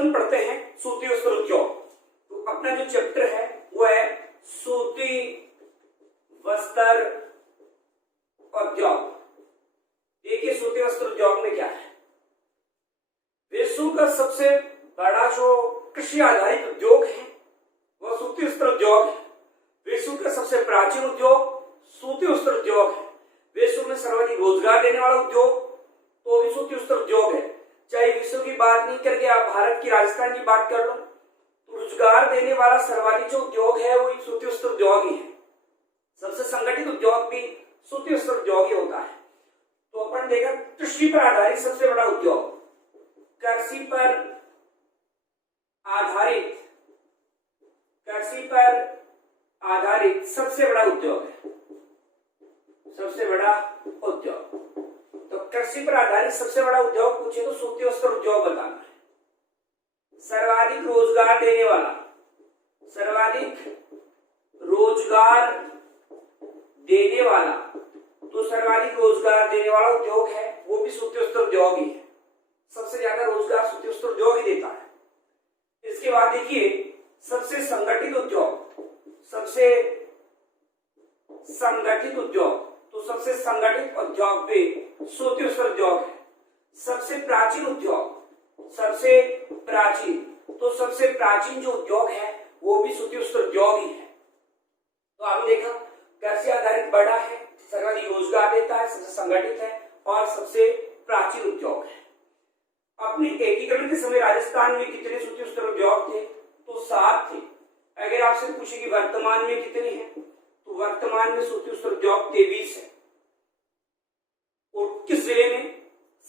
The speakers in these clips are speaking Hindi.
अपन पढ़ते हैं सूती वस्त्र उद्योग। तो अपना जो चैप्टर है वो है सूती वस्त्र उद्योग। देखिए सूती वस्त्र उद्योग में क्या है। विश्व का सबसे बड़ा जो कृषि आधारित उद्योग है वह सूती वस्त्र उद्योग है। विश्व का सबसे प्राचीन उद्योग सूती वस्त्र उद्योग है। विश्व में सर्वाधिक रोजगार देने वाला उद्योग तो भी सूती वस्त्र उद्योग है। चाहे विश्व की बात नहीं करके आप भारत की राजस्थान की बात कर लो तो रोजगार देने वाला सर्वाधिक जो उद्योग है वो सूती वस्त्र उद्योग ही है। सबसे संगठित उद्योग भी सूती वस्त्र उद्योग ही होता है। तो अपन देखा कृषि पर आधारित सबसे बड़ा उद्योग, कृषि पर आधारित सबसे बड़ा उद्योग है, सबसे बड़ा उद्योग। तो कृषि पर आधारित सबसे बड़ा उद्योग पूछे तो सूती वस्त्र उद्योग बताना है। सर्वाधिक रोजगार देने वाला, तो सर्वाधिक रोजगार देने वाला उद्योग है वो भी सूती वस्त्र उद्योग ही है। सबसे ज्यादा रोजगार सूती वस्त्र उद्योग ही देता है। इसके बाद देखिए सबसे संगठित उद्योग, तो सबसे संगठित उद्योग भी सूती वस्त्र उद्योग है। सबसे प्राचीन जो उद्योग है वो भी सूती वस्त्र उद्योग ही है। तो आपने देखा कृषि आधारित बड़ा है, सर्वाधिक रोजगार देता है, सबसे संगठित है और सबसे प्राचीन उद्योग है। अपने एकीकरण के समय राजस्थान में कितने सूती वस्त्र उद्योग थे? तो 7 थे। अगर आपसे पूछे कि वर्तमान में कितने हैं तो वर्तमान में सूती वस्त्र उद्योग 23 है। और किस जिले में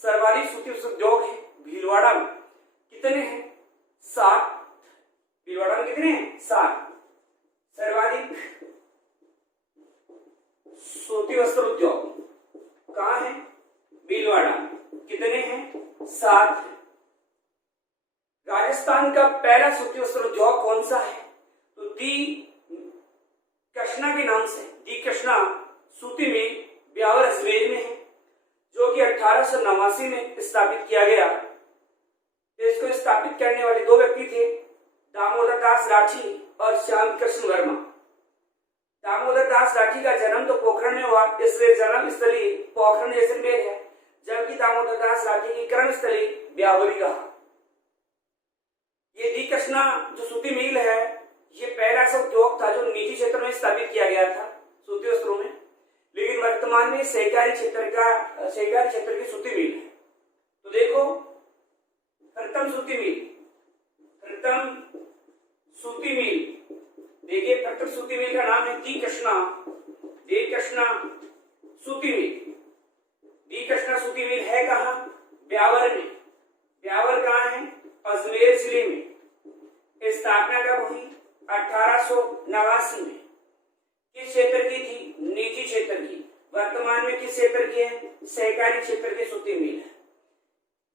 सर्वाधिक सूती वस्त्र उद्योग है? भीलवाड़ा में। कितने हैं? 7। भीलवाड़ा में कितने हैं? 7। सर्वाधिक सूती वस्त्र उद्योग कहाँ है? भीलवाड़ा। कितने हैं? 7। राजस्थान का पहला सूती वस्त्र उद्योग कौन सा है? तो दी कृष्णा के नाम से, दी कृष्णा सूती मिल ब्यावर अजमेर में है, जो कि 1889 में स्थापित किया गया। इसको स्थापित करने वाले 2 व्यक्ति थे, दामोदर दास राठी और श्याम कृष्ण वर्मा। दामोदर दास राठी का जन्म तो पोखरण में हुआ, इसलिए जन्म स्थली पोखरण जैसलमेर है, जबकि दामोदर दास राठी की कर्म स्थली ब्यावरी रहा। ये दी कृष्णा जो सूती मिल है ये पहला ऐसा उद्योग था जो निजी क्षेत्र में स्थापित किया गया था सूती वस्त्रों में, लेकिन वर्तमान में सहकारी क्षेत्र की सूती मिल है। तो देखो प्रथम सूती मिल, देखिए प्रथम सूती मिल का नाम है दी कृष्णा सूती मिल। दी कृष्णा सूती मिल है कहाँ? ब्यावर में। ब्यावर कहाँ है? अजमेर जिले में। स्थापना कब हुई? 1889 में। किस क्षेत्र की थी? निजी क्षेत्र की। वर्तमान में किस क्षेत्र की है? सहकारी क्षेत्र की सूती मिल है।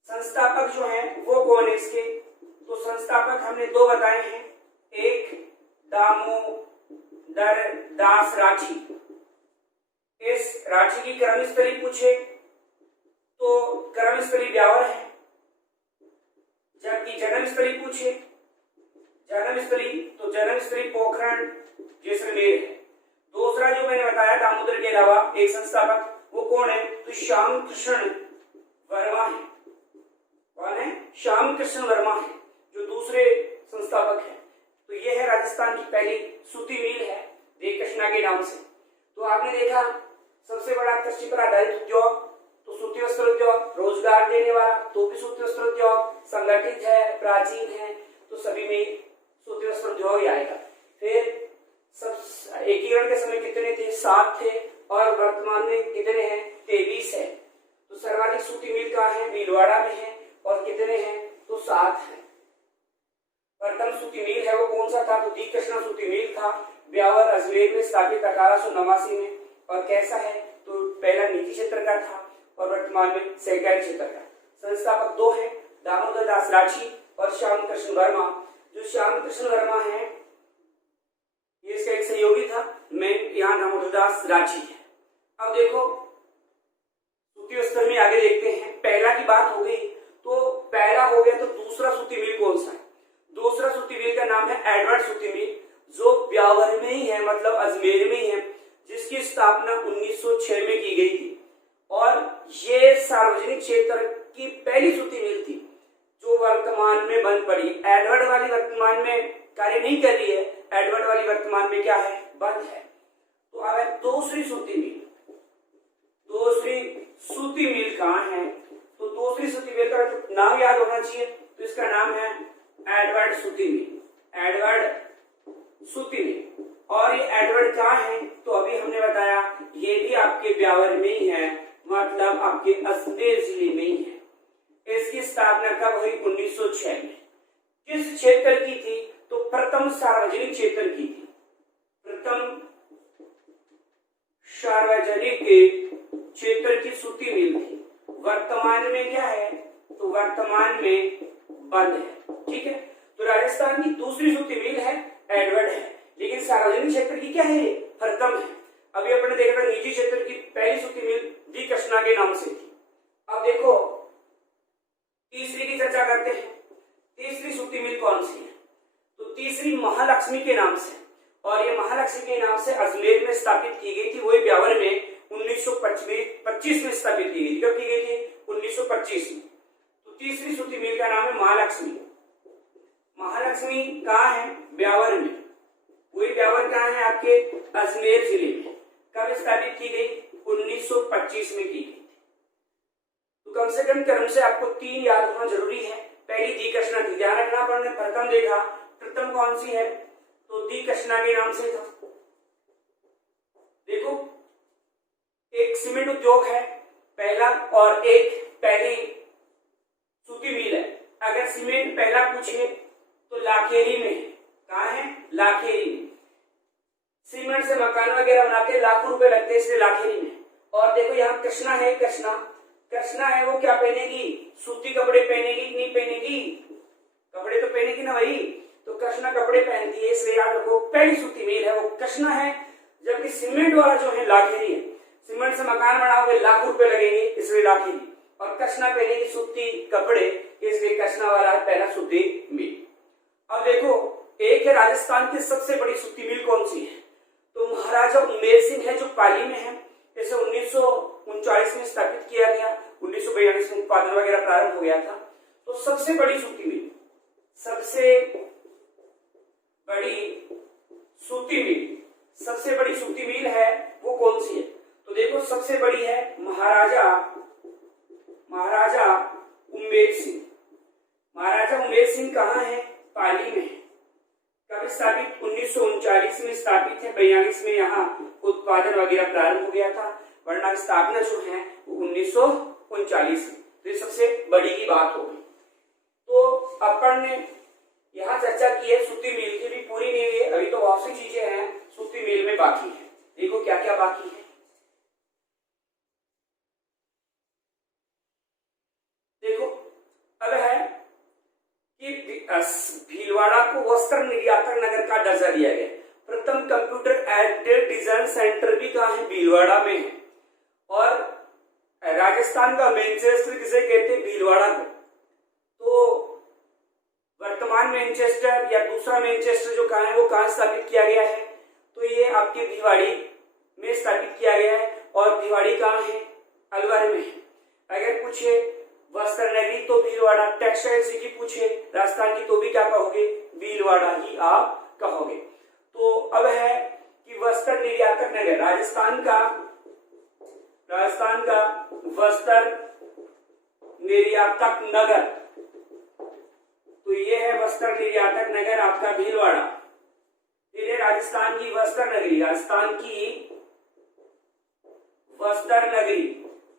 संस्थापक जो है वो कौन है इसके? तो संस्थापक हमने 2 बताए हैं, एक दामोदर दास राठी। इस राठी की कर्मस्थली पूछे तो कर्मस्थली ब्यावर है, जबकि जन्मस्थली पूछे जन्मस्थली पोखरण जैसलमेर है। दूसरा जो मैंने बताया दामोदर के अलावा एक संस्थापक, वो कौन है? तो श्याम कृष्ण वर्मा है। कौन है? श्याम कृष्ण वर्मा है जो दूसरे संस्थापक है। तो ये है राजस्थान की पहली सूती मिल है दी कृष्णा के नाम से। तो आपने देखा सबसे बड़ा कृषि पर आधारित उद्योग तो सूती वस्त्र उद्योग, रोजगार देने वाला तो भी सूती वस्त्र उद्योग, संगठित है, प्राचीन है, तो सभी में सूती वस्त्र उद्योग ही आएगा। फिर सब एकीकरण के समय कितने थे? 7 थे और वर्तमान में कितने हैं? 23 है। तो सर्वाधिक सूती मिल कहाँ है? भीलवाड़ा में है और कितने हैं? तो 7 है। प्रथम सूती मिल है वो कौन सा था? तो दी कृष्णा सूती मिल था, ब्यावर अजमेर में स्थापित 1889 में। और कैसा है? तो पहला निजी क्षेत्र का था और वर्तमान में सहकारी क्षेत्र का। संस्थापक 2 हैं, दामोदर दास राठी और श्याम कृष्ण वर्मा। जो श्याम कृष्ण वर्मा है ये इसका एक सहयोगी था, मैं यहाँ दामोदर दास राठी है। अब देखो सूती वस्त्र में आगे देखते हैं। पहला की बात हो गई तो पहला हो गया, तो दूसरा सूती मिल कौन सा है? दूसरा सूती मिल का नाम है एडवर्ड सूती मिल, जो ब्यावर में ही है, मतलब अजमेर में ही है, जिसकी स्थापना 1906 में की गई थी। और ये सार्वजनिक क्षेत्र की पहली सूती मिल थी जो वर्तमान में बंद पड़ी। एडवर्ड वाली वर्तमान में कार्य नहीं कर रही है, एडवर्ड वाली वर्तमान में क्या है? बंद है। तो अब है दूसरी सूती मिल। दूसरी सूती मिल कहाँ है? तो दूसरी सूती मिल का नाम याद होना चाहिए, तो इसका नाम है एडवर्ड सूती मिल। एडवर्ड सूती मिल। और ये एडवर्ड कहाँ है? तो अभी हमने बताया ये भी आपके ब्यावर में ही है, मतलब आपके अजमेर जिले में ही है। इसकी स्थापना कब हुई? 1906 में। किस क्षेत्र की थी? तो प्रथम सार्वजनिक क्षेत्र की थी। प्रथम सार्वजनिक क्षेत्र की सूती मिल थी। वर्तमान में क्या है? तो वर्तमान में बंद है। ठीक है, तो राजस्थान की दूसरी सूती मिल है एडवर्ड है, लेकिन सार्वजनिक क्षेत्र की क्या है? प्रथम है। अभी अपने देखा था निजी क्षेत्र की पहली सूती मिल दी कृष्णा के नाम से थी। अब देखो तीसरी की चर्चा करते हैं। तीसरी सूती मिल कौन सी है? तो तीसरी महालक्ष्मी के नाम से, और ये महालक्ष्मी के नाम से अजमेर में स्थापित की गई थी, वही ब्यावर में 1925 में स्थापित की गई। कब की गई थी? 1925 में। तो तीसरी सूती मिल का नाम है महालक्ष्मी। महालक्ष्मी कहाँ है? ब्यावर में। वही ब्यावर कहाँ है? आपके अजमेर जिले में। कब स्थापित की गई? 1925 में की गई। तो कम से कम क्रम से आपको 3 याद होना जरूरी है। पहली दी कृष्णा थी, ध्यान रखना, पर हमने प्रथम देखा, प्रथम कौन सी है? तो दी कृष्णा के नाम से था। देखो एक सीमेंट उद्योग है पहला, और एक पहली सूती मिल है। अगर सीमेंट पहला पूछे तो लाखेरी में। कहाँ है? लाखेरी में। सीमेंट से मकान वगैरह बनाते लाखों रुपए लगते हैं, इसलिए लाखेरी में। और देखो यहाँ कृष्णा है, कृष्णा है, वो क्या पहनेगी? सूती कपड़े पहनेगी कि नहीं पहनेगी? कपड़े तो पहनेगी ना भाई। तो कृष्णा कपड़े पहनती है, इसलिए याद रखो पहली सूती मिल है वो कृष्णा है। जबकि सीमेंट वाला जो है लाखेरी है। सीमेंट से मकान बनाओगे लाखों रुपए लगेंगे, इसलिए लाखेरी। और कृष्णा पहनेगी सूती कपड़े, इसलिए कृष्णा वाला है पहला सूती मिल। अब देखो एक है राजस्थान की सबसे बड़ी सूती मिल कौन सी है? तो महाराजा उमेर सिंह है, जो पाली में है। इसे 1939 में स्थापित किया गया। 1942 में उत्पादन वगैरह प्रारंभ हो गया था। तो सबसे बड़ी सूती मिल, सबसे बड़ी सूती मिल है वो कौन सी है? तो देखो सबसे बड़ी है महाराजा उमेर सिंह। महाराजा उमेर सिंह कहाँ है? पाली में। कब स्थापित? 1939 में स्थापित है। 42 में यहाँ उत्पादन वगैरह प्रारंभ हो गया था, वरना स्थापना जो है वो 1939 में। तो ये सबसे बड़ी की बात होगी। तो अपन ने यहाँ चर्चा की है सूती मिल की, भी पूरी नहीं हुई है, अभी तो बहुत सी चीजें हैं सूती मिल में बाकी है। देखो क्या क्या बाकी है। देखो अब है कि भीलवाड़ा को वस्त्र निर्यातक नगर का दर्जा दिया गया। प्रथम कंप्यूटर एडेड डिजाइन सेंटर भी कहाँ है? भीलवाड़ा में है। और राजस्थान का मैनचेस्टर किसे कहते हैं? भीलवाड़ा को। तो वर्तमान मैनचेस्टर या दूसरा मैनचेस्टर जो कहाँ है, वो कहाँ स्थापित किया गया है? तो ये आपके भिवाड़ी में स्थापित किया गया है। और भिवाड़ी कहाँ है? अलवर में है। अगर पूछे वस्त्र नगरी तो भीलवाड़ा, टेक्सटाइल सिटी पूछे राजस्थान की तो भी क्या कहोगे? भीलवाड़ा ही आप कहोगे। तो अब है कि वस्त्र निर्यातक नगर, राजस्थान का वस्त्र निर्यातक नगर, तो ये है वस्त्र निर्यातक नगर आपका भीलवाड़ा। फिर है राजस्थान की वस्त्र नगरी,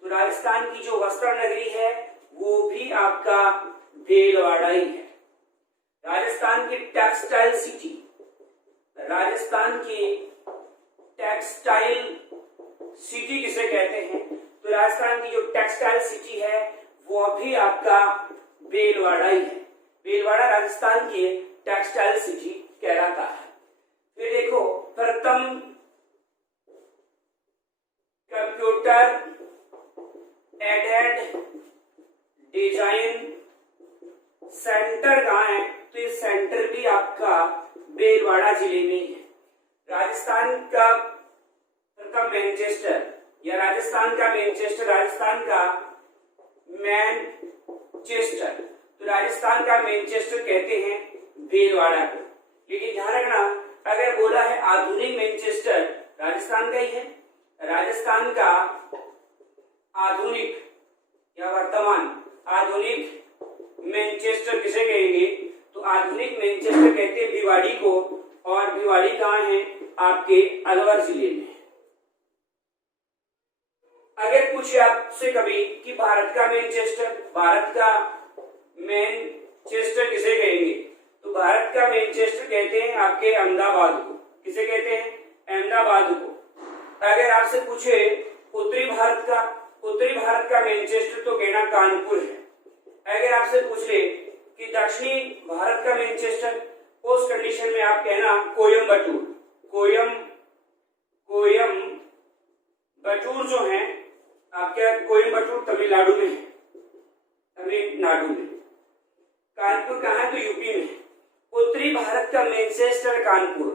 तो राजस्थान की जो वस्त्र नगरी है वो भी आपका भीलवाड़ा ही है। राजस्थान की टेक्सटाइल सिटी किसे कहते हैं? तो राजस्थान की जो टेक्सटाइल सिटी है वो भी आपका भीलवाड़ा ही है। भीलवाड़ा राजस्थान की टेक्सटाइल सिटी कहलाता है। फिर देखो प्रथम कंप्यूटर एडेड डिजाइन सेंटर कहाँ है? तो ये सेंटर भी आपका भीलवाड़ा जिले में है। राजस्थान का प्रथम मैनचेस्टर या राजस्थान का मैनचेस्टर, राजस्थान का मैनचेस्टर, तो राजस्थान का मैनचेस्टर कहते हैं भीलवाड़ा को। लेकिन ध्यान रखना, अगर बोला है आधुनिक मैनचेस्टर, राजस्थान का ही है, राजस्थान का आधुनिक या वर्तमान आधुनिक मैनचेस्टर किसे कहेंगे? तो आधुनिक मैनचेस्टर कहते हैं भिवाड़ी को, और भिवाड़ी कहाँ है? आपके अलवर जिले में। अगर पूछे आपसे कभी कि भारत का मैनचेस्टर, भारत का मैनचेस्टर किसे कहेंगे? तो भारत का मैनचेस्टर कहते हैं आपके अहमदाबाद को। किसे कहते हैं? अहमदाबाद को। अगर आपसे पूछे उत्तरी भारत का मैनचेस्टर, तो कहना कानपुर है। अगर आपसे पूछे कि दक्षिणी भारत का मैनचेस्टर, उस कंडीशन में आप कहना कोयम्बटूर। कोयम्बटूर जो है आपके, कोयम्बटूर तमिलनाडु में है, तमिलनाडु में। कानपुर कहाँ है? तो यूपी में। उत्तरी भारत का मैनचेस्टर कानपुर,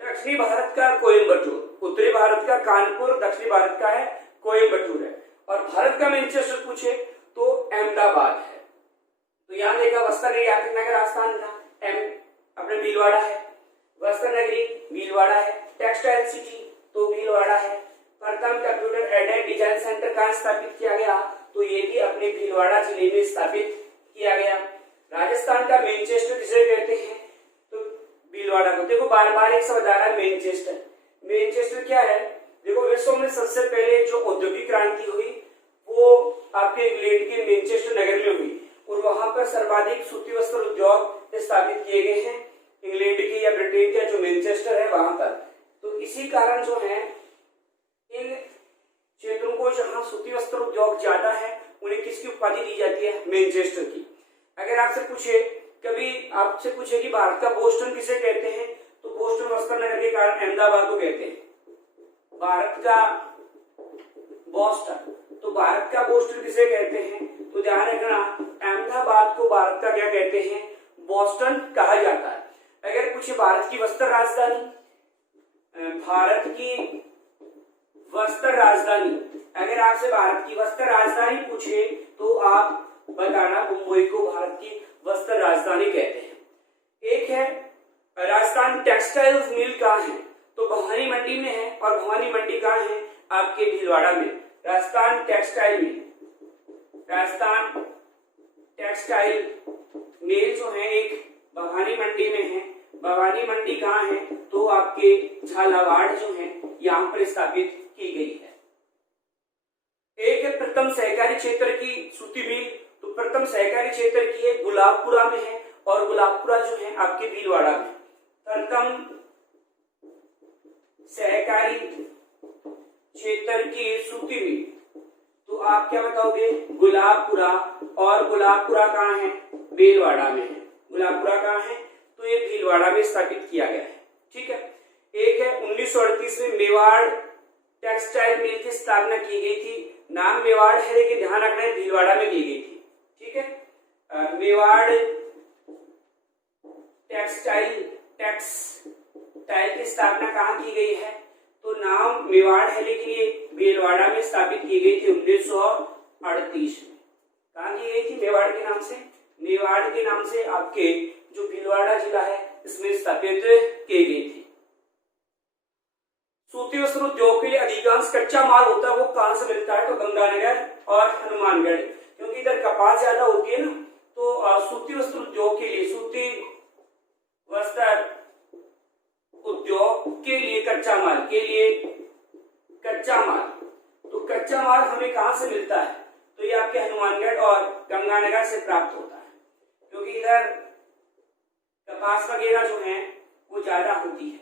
दक्षिणी भारत का कोयम्बटूर। उत्तरी भारत का कानपुर, दक्षिणी भारत का है कोयम्बटूर है। और भारत का मैनचेस्टर पूछे तो अहमदाबाद है। तो यहाँ देखा वस्त्र नगर आस्थान था, अपने भीलवाड़ा है। वस्त्र नगरी भीलवाड़ा है। टेक्सटाइल सिटी तो भीलवाड़ा है। प्रथम कंप्यूटर एडेड डिजाइन सेंटर कहाँ स्थापित किया गया? तो ये भी अपने भीलवाड़ा जिले में स्थापित किया गया। राजस्थान का मैनचेस्टर किसे कहते हैं? तो भीलवाड़ा को। देखो बार बार एक शब्द आ रहा है मैनचेस्टर। मैनचेस्टर क्या है? देखो विश्व में सबसे पहले जो औद्योगिक क्रांति हुई वो आपके इंग्लैंड के मैनचेस्टर नगर में हुई, और वहां पर सर्वाधिक सूती वस्त्र उद्योग स्थापित किए गए हैं इंग्लैंड के या ब्रिटेन का जो मैनचेस्टर है वहां पर। तो इसी कारण जो है इन क्षेत्रों को जहां सूती वस्त्र उद्योग ज्यादा है उन्हें किसकी उपाधि दी जाती है? मैनचेस्टर की। अगर आपसे पूछे कि भारत का बोस्टन किसे कहते हैं? तो बोस्टन वस्त्र नगर के कारण अहमदाबाद को कहते हैं। भारत का बोस्टन, तो भारत का बोस्टन किसे कहते हैं? तो ध्यान रखना, अहमदाबाद को भारत का क्या कहते हैं? बोस्टन कहा जाता है। अगर पूछे भारत की वस्त्र राजधानी, भारत की वस्त्र राजधानी, अगर आपसे भारत की वस्त्र राजधानी पूछे तो आप बताना मुंबई को भारत की वस्त्र राजधानी कहते हैं। एक है राजस्थान टेक्सटाइल्स मिल कहाँ है? तो भवानी मंडी में है, और भवानी मंडी कहाँ है? आपके भीलवाड़ा में। राजस्थान टेक्सटाइल मिल जो है एक भवानी मंडी में है। भवानी मंडी कहाँ है? तो आपके झालावाड़ जो है यहाँ पर स्थापित की गई है। एक है प्रथम सहकारी क्षेत्र की सूती मिल, तो प्रथम सहकारी क्षेत्र की है गुलाबपुरा में है, और गुलाबपुरा जो है आपके भीलवाड़ा में। प्रथम सहकारी क्षेत्र की सूती मिल, तो आप क्या बताओगे? गुलाबपुरा, और गुलाबपुरा कहाँ है? भीलवाड़ा में है। गुलाबपुरा कहाँ है? तो ये भीलवाड़ा में स्थापित किया गया है। ठीक है। एक है 1938 में मेवाड़ टेक्सटाइल मिल की स्थापना की गई थी। नाम मेवाड़ है लेकिन ध्यान रखना है भीलवाड़ा में की गई थी। ठीक है। मेवाड़ टेक्सटाइल की स्थापना कहाँ की गई है? तो नाम मेवाड़ है लेकिन ये भीलवाड़ा में स्थापित की गई थी 1938 में। कहाँ की गई थी? मेवाड़ के नाम से। मेवाड़ के नाम से आपके जो भीलवाड़ा जिला है इसमें स्थापित की गई थी। सूती वस्त्र उद्योग के लिए अधिकांश कच्चा माल होता है, वो कहां से मिलता है? तो गंगानगर और हनुमानगढ़, क्योंकि इधर कपास ज्यादा होती है ना, तो सूती वस्त्र उद्योग के लिए, सूती वस्त्र उद्योग के लिए कच्चा माल तो कच्चा माल हमें कहां से मिलता है? तो ये आपके हनुमानगढ़ और गंगानगर से प्राप्त होता है, क्योंकि इधर कपास वगैरह जो है वो ज्यादा होती है,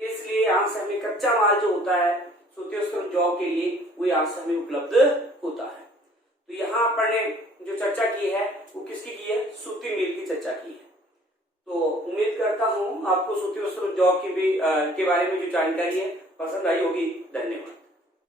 इसलिए यहाँ से हमें कच्चा माल जो होता है सूती वस्त्र उद्योग के लिए वो यहाँ से हमें उपलब्ध होता है। तो यहाँ अपन ने जो चर्चा की है वो किसकी की है? सूती मिल की चर्चा की है। तो उम्मीद करता हूँ आपको सूती वस्त्र उद्योग के बारे में जो जानकारी है पसंद आई होगी। धन्यवाद।